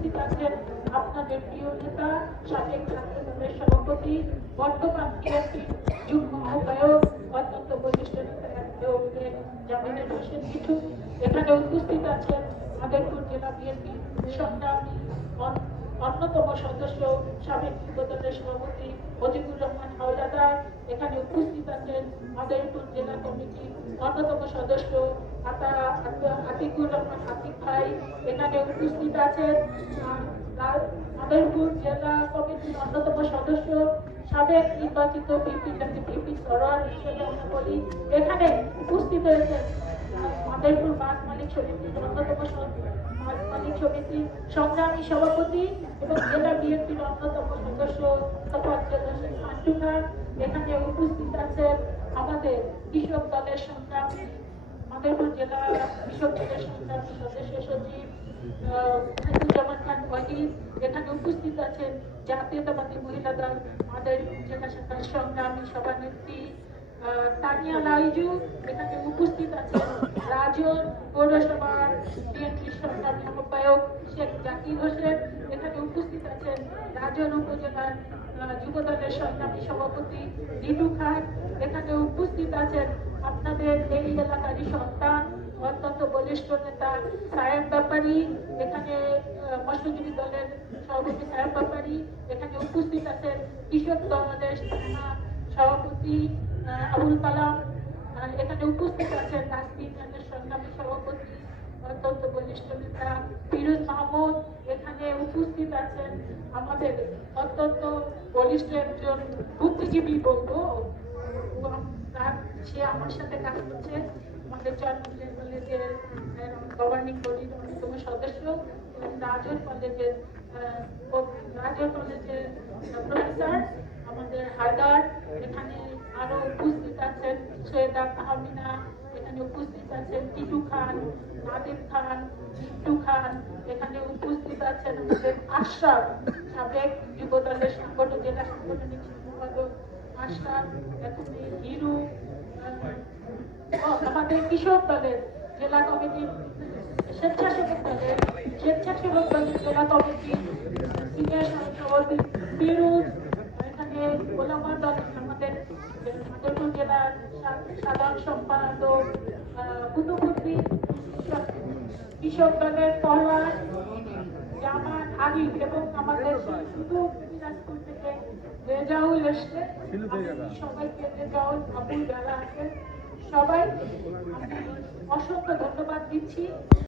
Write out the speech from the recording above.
উপস্থিত আছেন আপনাদের প্রিয় নেতা সাবেক ছাত্র দলের সভাপতি বর্তমান বিএনপি যুগ্ম আহ্বায়ক অত্যন্ত বলিষ্ঠ নেতা জামিনুল হোসেন মিঠু। এখানে উপস্থিত আছেন মাদারীপুর জেলা বিএনপি সংগ্রামী অন্যতম সদস্য সাবেক যুব দলের সভাপতি মজিবুর রহমান হাওলাদার। এখানে উপস্থিত আছেন মাদারীপুর জেলা কমিটির অন্যতম সদস্য আতিকুর রহমান আতিক ভাই। এখানে উপস্থিত আছেন মাদারীপুর জেলা কমিটির অন্যতম সদস্য সাবেক নির্বাচিত ভিপি সরোয়ার হিসেবে আমরা বলি। এখানে উপস্থিত হয়েছেন মাদারীপুর মাছ মালিক সমিতির অন্যতম মালিক সমিতির সংগ্রামী সভাপতি এবং জেলা বিএনপির অন্যতম সদস্য মান্টু খান। এখানে উপস্থিত আছেন আমাদের কৃষক দলের সংগ্রামী মাদারীপুর জেলা কৃষক দলের সংগ্রামী সদস্য সচিব খায়রুজ্জামান খান ওয়াহিদ। এখানে উপস্থিত আছেন জাতীয়তাবাদী মহিলা দল মাদারীপুর জেলা শাখার সংগ্রামী সভানেত্রী তানিয়া লাইজু। এখানে উপস্থিত আছেন রাজন পৌরসভার বিএনপির সংগ্রামী আহ্বায়ক শেখ জাকির হোসেন। এখানে উপস্থিত আছেন রাজন উপজেলার যুব দলের সংগ্রামী সভাপতি লিটু খান। এখানে উপস্থিত আছেন আপনাদের এই এলাকারই সন্তান অত্যন্ত বলিষ্ঠ নেতা সায়েম ব্যাপারী। এখানে মৎস্যজীবী দলের সভাপতি সায়েম ব্যাপারী। এখানে উপস্থিত আছেন কৃষক দলের সভাপতি আবুল কালাম। এখানে উপস্থিত আছেন নাসরিন সংগ্রামী সভাপতি অত্যন্ত বলিষ্ঠ নেতা ফিরোজ মাহমুদ। এখানে উপস্থিত আছেন আমাদের অত্যন্ত বলিষ্ঠ একজন বুদ্ধিজীবী বলবো, সে আমার সাথে কাজ করছে আমাদের চট্টগ্রাম কলেজের গভর্নিং বডির অন্যতম সদস্য রাজন কলেজের প্রফেসর আমাদের হায়দার। এখানে আরো উপস্থিত আছেন সৈয়দা তাহমিনা। এখানে উপস্থিত আছেন টিটু খান, নাদিম খান, জিন্টু খান। এখানে উপস্থিত আছেন আমাদের আশরাফ সাবেক যুব দলের জেলা সাংগঠনিক সম্পাদক আশরাফ। এখানে হিরু আমাদের কৃষক দলের জেলা কমিটির স্বেচ্ছাসেবক দলের জেলা কমিটির সিনিয়র সভাপতি ফিরোজ। এখানে গোলামার দলের আমাদের মাদারীপুর জেলার সাধারণ সম্পাদক কুতুবুদ্দিন, কৃষক দলের পহলান জামান আলী এবং আমাদের শুধু দিনাজপুর থেকে রেজাউল এসছে। সবাইকে রেজাউল আবুল যারা আছেন সবাই অসংখ্য ধন্যবাদ দিচ্ছি।